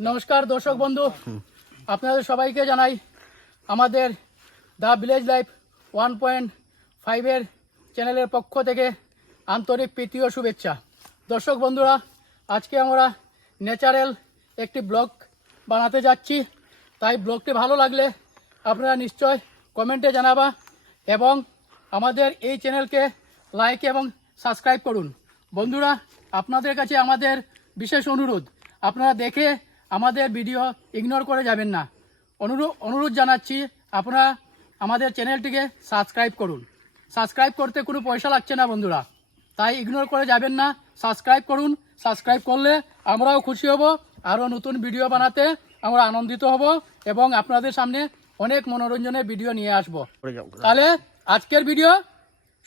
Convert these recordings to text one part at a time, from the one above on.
নমস্কার দর্শক বন্ধু, আপনাদের সবাইকে জানাই আমাদের দ্য ভিলেজ লাইফ 1.5 চ্যানেলের পক্ষ থেকে আন্তরিক প্রীতি ও শুভেচ্ছা। দর্শক বন্ধুরা, আজকে আমরা ন্যাচারাল একটি ব্লগ বানাতে যাচ্ছি। তাই ব্লগটি ভালো লাগলে আপনারা নিশ্চয় কমেন্টে জানাবা এবং আমাদের এই চ্যানেলকে লাইক এবং সাবস্ক্রাইব করুন। বন্ধুরা, আপনাদের কাছে আমাদের বিশেষ অনুরোধ, আপনারা দেখে আমাদের ভিডিও ইগনোর করে যাবেন না। অনুরোধ জানাচ্ছি, আপনারা আমাদের চ্যানেলটিকে সাবস্ক্রাইব করুন। সাবস্ক্রাইব করতে কোনো পয়সা লাগছে না বন্ধুরা, তাই ইগনোর করে যাবেন না, সাবস্ক্রাইব করুন। সাবস্ক্রাইব করলে আমরাও খুশি হব, আরও নতুন ভিডিও বানাতে আমরা আনন্দিত হব এবং আপনাদের সামনে অনেক মনোরঞ্জনের ভিডিও নিয়ে আসব। তাহলে আজকের ভিডিও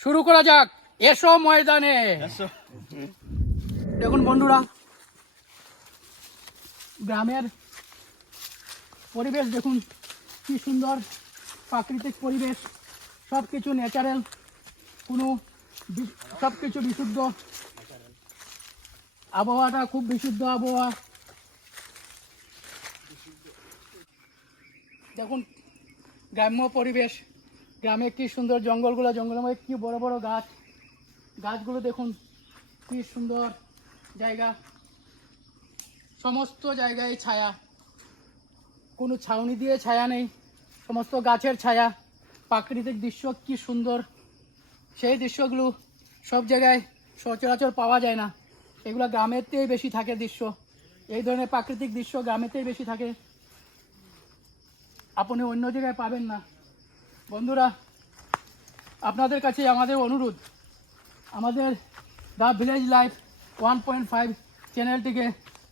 শুরু করা যাক। এসো ময়দানে। দেখুন বন্ধুরা, গ্রামের পরিবেশ দেখুন, কি সুন্দর প্রাকৃতিক পরিবেশ, সব কিছু ন্যাচারাল, সব কিছু বিশুদ্ধ, আবহাওয়াটা খুব বিশুদ্ধ আবহাওয়া। দেখুন গ্রাম্য পরিবেশ, গ্রামে কি সুন্দর জঙ্গলগুলো, জঙ্গলের মধ্যে কি বড় বড় গাছগুলো দেখুন, কি সুন্দর জায়গা। সমস্ত জায়গায় ছায়া, কোনো ছাউনি দিয়ে ছায়া নেই, সমস্ত গাছের ছায়া। প্রাকৃতিক দৃশ্য কি সুন্দর, সেই দৃশ্যগুলো সব জায়গায় সচরাচর পাওয়া যায় না। এগুলো গ্রামেতেই বেশি থাকে দৃশ্য, এই ধরনের প্রাকৃতিক দৃশ্য গ্রামেতেই বেশি থাকে, আপনি অন্য জায়গায় পাবেন না। বন্ধুরা, আপনাদের কাছে আমাদের অনুরোধ, আমাদের দ্য ভিলেজ লাইফ 1.5 চ্যানেলটিকে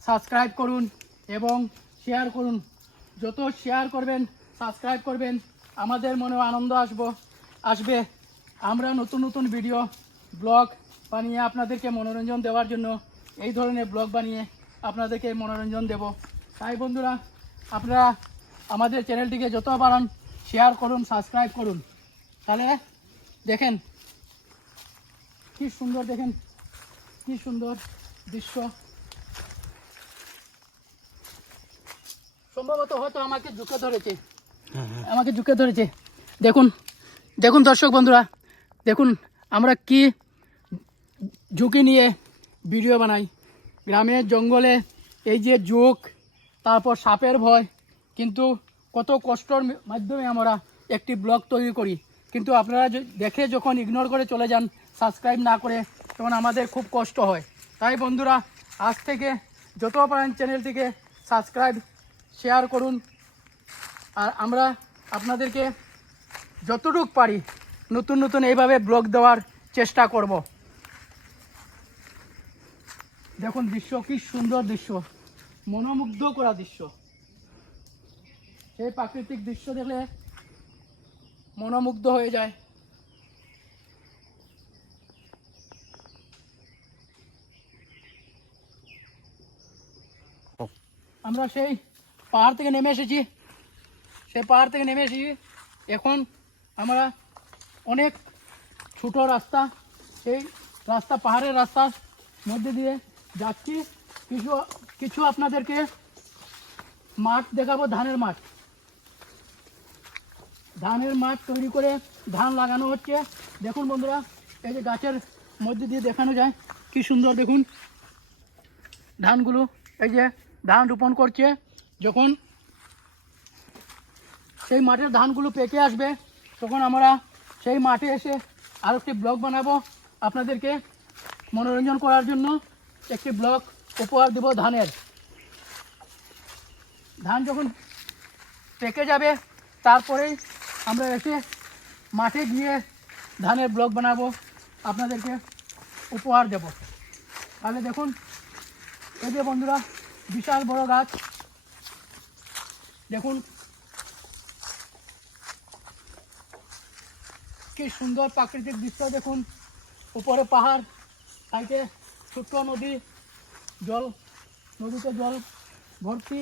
সাবস্ক্রাইব করুন এবং শেয়ার করুন। যত শেয়ার করবেন, সাবস্ক্রাইব করবেন, আমাদের মনেও আনন্দ আসবে। আমরা নতুন নতুন ভিডিও ব্লগ বানিয়ে আপনাদেরকে মনোরঞ্জন দেওয়ার জন্য এই ধরনের ব্লগ বানিয়ে আপনাদেরকে মনোরঞ্জন দেব। তাই বন্ধুরা, আপনারা আমাদের চ্যানেলটিকে যত বাড়ান শেয়ার করুন, সাবস্ক্রাইব করুন। তাহলে দেখেন কি সুন্দর, দেখেন কি সুন্দর দৃশ্য। সম্ভবত হয়তো আমাকে ঝুঁকে ধরেছে। দেখুন দেখুন দর্শক বন্ধুরা, দেখুন আমরা কি ঝুঁকি নিয়ে ভিডিও বানাই। গ্রামের জঙ্গলে এই যে ঝোঁক, তারপর সাপের ভয়, কিন্তু কত কষ্টর মাধ্যমে আমরা একটি ব্লগ তৈরি করি। কিন্তু আপনারা দেখে যখন ইগনোর করে চলে যান, সাবস্ক্রাইব না করে, তখন আমাদের খুব কষ্ট হয়। তাই বন্ধুরা, আজ থেকে যত পারেন চ্যানেলটিকে সাবস্ক্রাইব, শেয়ার করুন। আর আমরা আপনাদেরকে যতটুকু পারি নতুন নতুন এইভাবে ব্লগ দেওয়ার চেষ্টা করব। দেখুন দৃশ্য, কি সুন্দর দৃশ্য, মনোমুগ্ধ করা দৃশ্য। সেই প্রাকৃতিক দৃশ্য দেখলে মনোমুগ্ধ হয়ে যায়। আমরা সেই পাহাড় থেকে নেমে এসেছি, এখন আমরা অনেক ছোট রাস্তা, সেই রাস্তা পাহাড়ের রাস্তার মধ্যে দিয়ে যাচ্ছি। কিছু আপনাদেরকে মাঠ দেখাবো, ধানের মাঠ তৈরি করে ধান লাগানো হচ্ছে। দেখুন বন্ধুরা, এই যে গাছের মধ্যে দিয়ে দেখানো যায় কি সুন্দর। দেখুন ধানগুলো, এই যে ধান রোপণ করছে। যখন সেই মাঠের ধানগুলো পেকে আসবে, তখন আমরা সেই মাঠে এসে আর একটি ব্লগ বানাবো, আপনাদেরকে মনোরঞ্জন করার জন্য একটি ব্লগ উপহার দেব। ধান যখন পেকে যাবে, তারপরেই আমরা এসে মাঠে গিয়ে ধানের ব্লগ বানাবো, আপনাদেরকে উপহার দেব। তাহলে দেখুন, এই যে বন্ধুরা, বিশাল বড় গাছ, দেখুন কি সুন্দর প্রাকৃতিক দৃশ্য। দেখুন উপরে পাহাড়, সাইডে ছোট্ট নদী, নদীতে জল ভর্তি,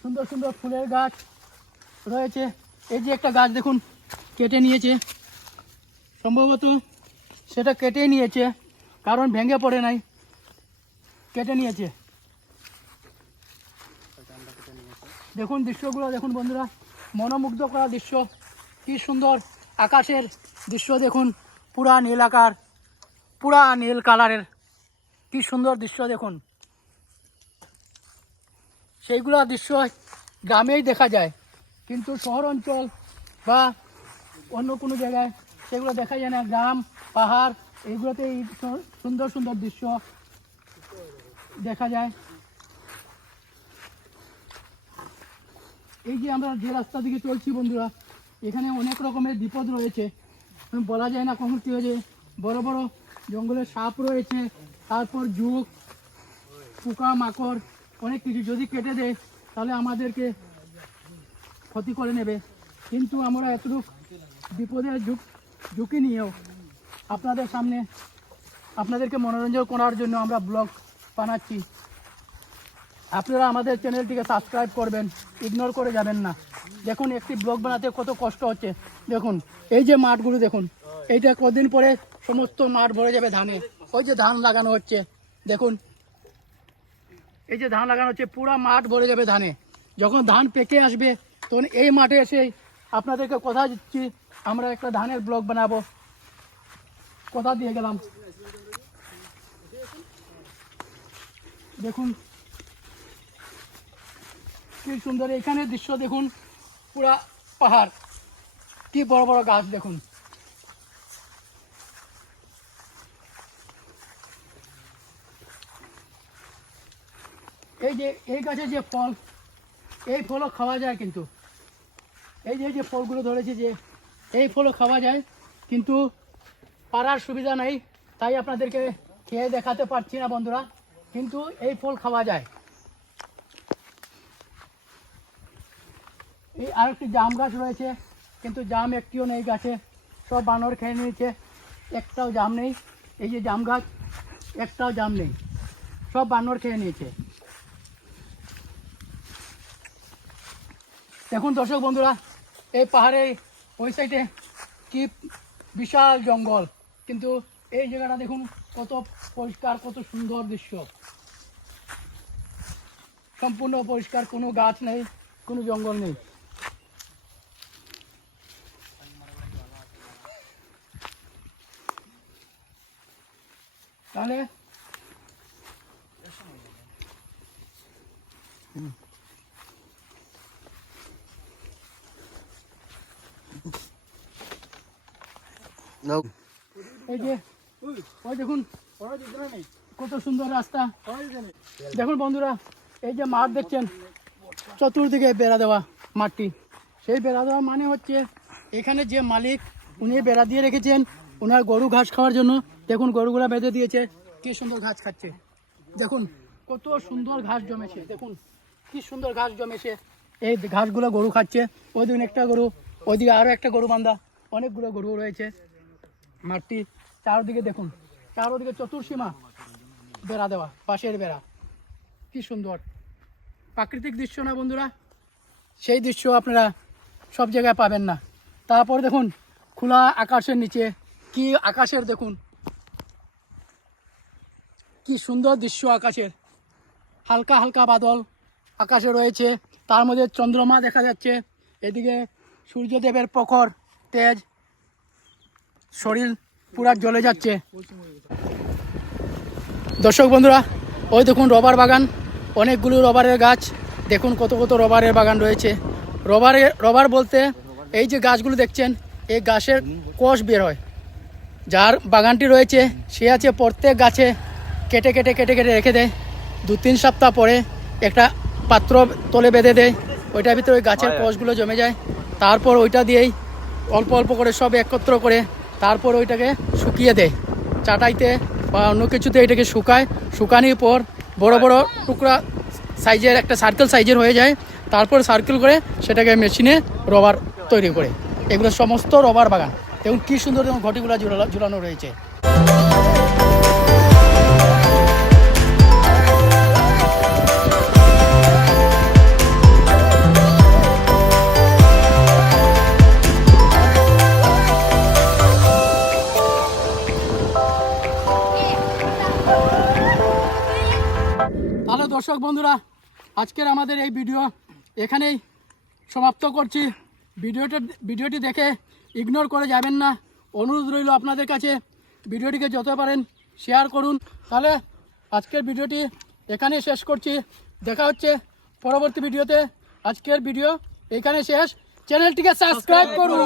সুন্দর সুন্দর ফুলের গাছ রয়েছে। এই যে একটা গাছ দেখুন কেটে নিয়েছে, সম্ভবত সেটা কেটে নিয়েছে, কারণ ভেঙে পড়ে নাই, কেটে নিয়েছে। দেখুন দৃশ্যগুলো দেখুন বন্ধুরা, মনোমুগ্ধ করা দৃশ্য। কি সুন্দর আকাশের দৃশ্য দেখুন, পুরা নীল আকার, পুরা নীল কালারের, কি সুন্দর দৃশ্য দেখুন। সেইগুলো দৃশ্য গ্রামেই দেখা যায়, কিন্তু শহর অঞ্চল বা অন্য কোনো জায়গায় সেগুলো দেখা যায় না। গ্রাম পাহাড় এইগুলোতে এই সুন্দর সুন্দর দৃশ্য দেখা যায়। এই যে আমরা যে রাস্তা দিকে চলছি বন্ধুরা, এখানে অনেক রকমের বিপদ রয়েছে, বলা যায় না কখন কী হয়েছে। বড় বড় জঙ্গলের সাপ রয়েছে, তারপর ঝুঁক, পোকা মাকড়, অনেক কিছু যদি কেটে দেয় তাহলে আমাদেরকে ক্ষতি করে নেবে। কিন্তু আমরা এতটুকু বিপদের ঝুঁকি নিয়েও আপনাদের সামনে আপনাদেরকে মনোরঞ্জন করার জন্য আমরা ব্লগ বানাচ্ছি। আপনারা আমাদের চ্যানেলটিকে সাবস্ক্রাইব করবেন, ইগনোর করে যাবেন না। দেখুন একটি ব্লগ বানাতে কত কষ্ট হচ্ছে। দেখুন এই যে মাঠগুলো দেখুন, এইটা কদিন পরে সমস্ত মাঠ ভরে যাবে ধানে। ওই যে ধান লাগানো হচ্ছে দেখুন, এই যে ধান লাগানো হচ্ছে, পুরো মাঠ ভরে যাবে ধানে। যখন ধান পেকে আসবে তখন এই মাঠে এসে আপনাদেরকে কথা দিচ্ছি, আমরা একটা ধানের ব্লগ বানাবো, কথা দিয়ে গেলাম। দেখুন কি সুন্দর এখানে দৃশ্য দেখুন, পুরা পাহাড়, কি বড় বড় গাছ দেখুন। এই যে এই গাছে যে ফল, এই ফলও খাওয়া যায়, কিন্তু এই যে ফলগুলো ধরেছে যে এই ফলও খাওয়া যায়, কিন্তু পারার সুবিধা নেই, তাই আপনাদেরকে খেয়ে দেখাতে পারছি না বন্ধুরা, কিন্তু এই ফল খাওয়া যায়। এই আরেকটি জাম গাছ রয়েছে, কিন্তু জাম একটিও নেই গাছে, সব বানর খেয়ে নিয়েছে, একটাও জাম নেই। এই যে জাম গাছ, একটাও জাম নেই, সব বানর খেয়ে নিয়েছে। দেখুন দর্শক বন্ধুরা, এই পাহাড়ে ওই সাইডে কি বিশাল জঙ্গল, কিন্তু এই জায়গাটা দেখুন কত পরিষ্কার, কত সুন্দর দৃশ্য, সম্পূর্ণ পরিষ্কার, কোনো গাছ নেই, কোনো জঙ্গল নেই। তাহলে এই যে ওই দেখুন কত সুন্দর রাস্তা। দেখুন বন্ধুরা, এই যে মাঠ দেখছেন, চতুর্দিকে বেড়া দেওয়া মাঠটি। সেই বেড়া দেওয়া মানে হচ্ছে এখানে যে মালিক উনি বেড়া দিয়ে রেখেছেন ওনার গরু ঘাস খাওয়ার জন্য। দেখুন গরুগুলা বেঁধে দিয়েছে, কি সুন্দর ঘাস খাচ্ছে। দেখুন কত সুন্দর ঘাস জমেছে, দেখুন কি সুন্দর ঘাস জমেছে। এই ঘাসগুলো গরু খাচ্ছে, ওই দিন একটা গরু, ওইদিকে আরও একটা গরু বান্ধা, অনেকগুলো গরু রয়েছে। মাঠটি চারদিকে দেখুন, চারদিকে চতুর্সীমা বেড়া দেওয়া, বাঁশের বেড়া, কি সুন্দর প্রাকৃতিক দৃশ্য না বন্ধুরা? সেই দৃশ্য আপনারা সব জায়গায় পাবেন না। তারপর দেখুন খোলা আকাশের নিচে, কি আকাশের দেখুন কি সুন্দর দৃশ্য আকাশের, হালকা হালকা বাদল আকাশে রয়েছে, তার মধ্যে চন্দ্রমা দেখা যাচ্ছে। এদিকে সূর্যদেবের প্রখর তেজ, শরীর পুরা জ্বলে যাচ্ছে। দর্শক বন্ধুরা, ওই দেখুন রবার বাগান, অনেকগুলো রবারের গাছ, দেখুন কত কত রবারের বাগান রয়েছে। রবার বলতে এই যে গাছগুলো দেখছেন, এই গাছের কোষ বের হয়। যার বাগানটি রয়েছে সে আছে প্রত্যেক গাছে কেটে কেটে কেটে কেটে রেখে দেয়, 2-3 সপ্তাহ পরে একটা পাত্র তলে বেঁধে দেয়, ওইটার ভিতরে ওই গাছের কোষগুলো জমে যায়। তারপর ওইটা দিয়েই অল্প অল্প করে সব একত্র করে তারপর ওইটাকে শুকিয়ে দেয় চাটাইতে বা অন্য কিছুতে, এটাকে শুকায়। শুকানোর পর বড় বড় টুকরা সাইজের একটা সার্কেল সাইজের হয়ে যায়, তারপর সার্কেল করে সেটাকে মেশিনে রবার তৈরি করে। এগুলো সমস্ত রবার বাগান। দেখুন কী সুন্দর যেমন ঘটিগুলো ঝুলানো রয়েছে। তাহলে দর্শক বন্ধুরা, আজকের আমাদের এই ভিডিও এখানেই সমাপ্ত করছি। ভিডিওটি দেখে ইগনোর করে যাবেন না, অনুরোধ রইল আপনাদের কাছে ভিডিওটিকে যত পারেন শেয়ার করুন। তাহলে আজকের ভিডিওটি এখানেই শেষ করছি, দেখা হচ্ছে পরবর্তী ভিডিওতে। আজকের ভিডিও এখানে শেষ, চ্যানেলটিকে সাবস্ক্রাইব করুন।